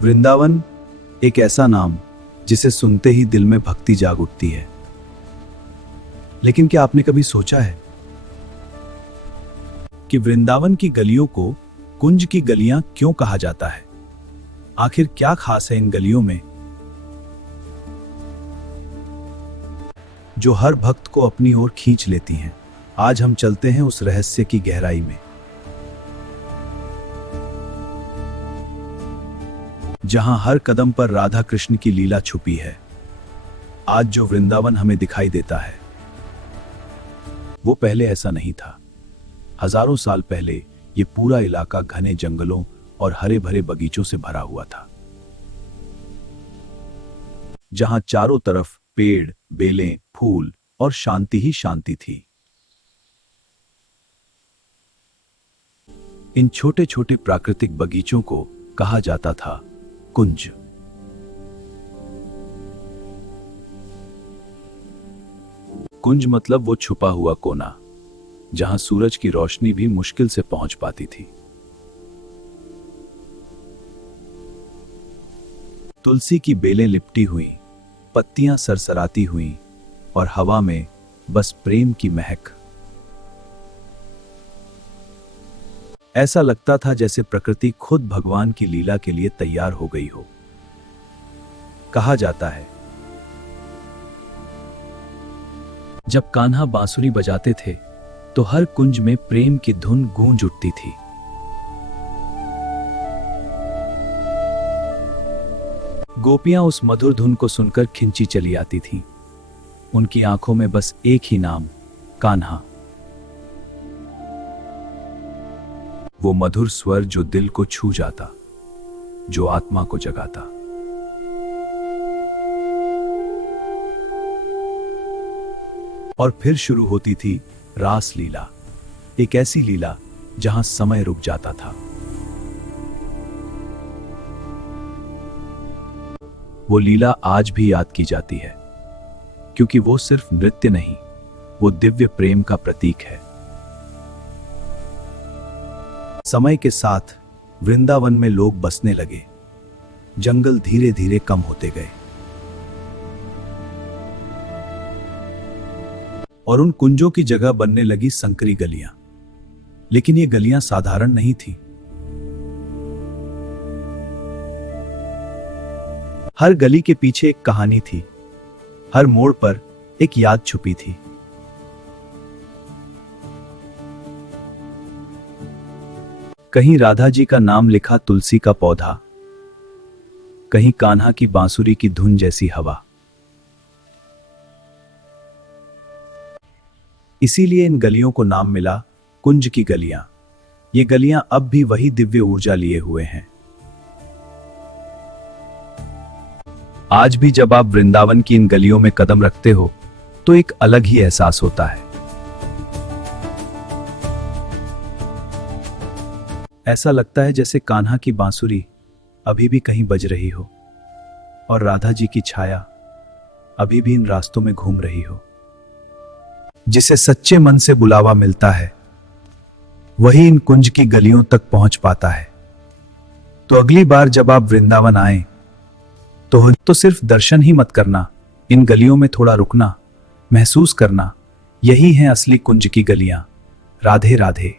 वृंदावन एक ऐसा नाम जिसे सुनते ही दिल में भक्ति जाग उठती है। लेकिन क्या आपने कभी सोचा है कि वृंदावन की गलियों को कुंज की गलियां क्यों कहा जाता है? आखिर क्या खास है इन गलियों में जो हर भक्त को अपनी ओर खींच लेती हैं? आज हम चलते हैं उस रहस्य की गहराई में, जहां हर कदम पर राधा कृष्ण की लीला छुपी है। आज जो वृंदावन हमें दिखाई देता है वो पहले ऐसा नहीं था। हजारों साल पहले ये पूरा इलाका घने जंगलों और हरे भरे बगीचों से भरा हुआ था, जहां चारों तरफ पेड़, बेलें, फूल और शांति ही शांति थी। इन छोटे छोटे प्राकृतिक बगीचों को कहा जाता था कुंज। कुंज मतलब वो छुपा हुआ कोना जहां सूरज की रोशनी भी मुश्किल से पहुंच पाती थी। तुलसी की बेलें लिपटी हुई, पत्तियां सरसराती हुई और हवा में बस प्रेम की महक। ऐसा लगता था जैसे प्रकृति खुद भगवान की लीला के लिए तैयार हो गई हो। कहा जाता है जब कान्हा बांसुरी बजाते थे तो हर कुंज में प्रेम की धुन गूंज उठती थी। गोपियां उस मधुर धुन को सुनकर खिंची चली आती थीं। उनकी आंखों में बस एक ही नाम, कान्हा। वो मधुर स्वर जो दिल को छू जाता, जो आत्मा को जगाता। और फिर शुरू होती थी रास लीला, एक ऐसी लीला जहां समय रुक जाता था। वो लीला आज भी याद की जाती है, क्योंकि वो सिर्फ नृत्य नहीं, वो दिव्य प्रेम का प्रतीक है। समय के साथ वृंदावन में लोग बसने लगे। जंगल धीरे धीरे कम होते गए और उन कुंजों की जगह बनने लगी संकरी गलियां। लेकिन ये गलियां साधारण नहीं थी। हर गली के पीछे एक कहानी थी, हर मोड़ पर एक याद छुपी थी। कहीं राधा जी का नाम लिखा तुलसी का पौधा, कहीं कान्हा की बांसुरी की धुन जैसी हवा। इसीलिए इन गलियों को नाम मिला कुंज की गलियां। ये गलियां अब भी वही दिव्य ऊर्जा लिए हुए हैं। आज भी जब आप वृंदावन की इन गलियों में कदम रखते हो तो एक अलग ही एहसास होता है। ऐसा लगता है जैसे कान्हा की बांसुरी अभी भी कहीं बज रही हो और राधा जी की छाया अभी भी इन रास्तों में घूम रही हो। जिसे सच्चे मन से बुलावा मिलता है वही इन कुंज की गलियों तक पहुंच पाता है। तो अगली बार जब आप वृंदावन आए तो सिर्फ दर्शन ही मत करना, इन गलियों में थोड़ा रुकना, महसूस करना। यही है असली कुंज की गलियां। राधे राधे।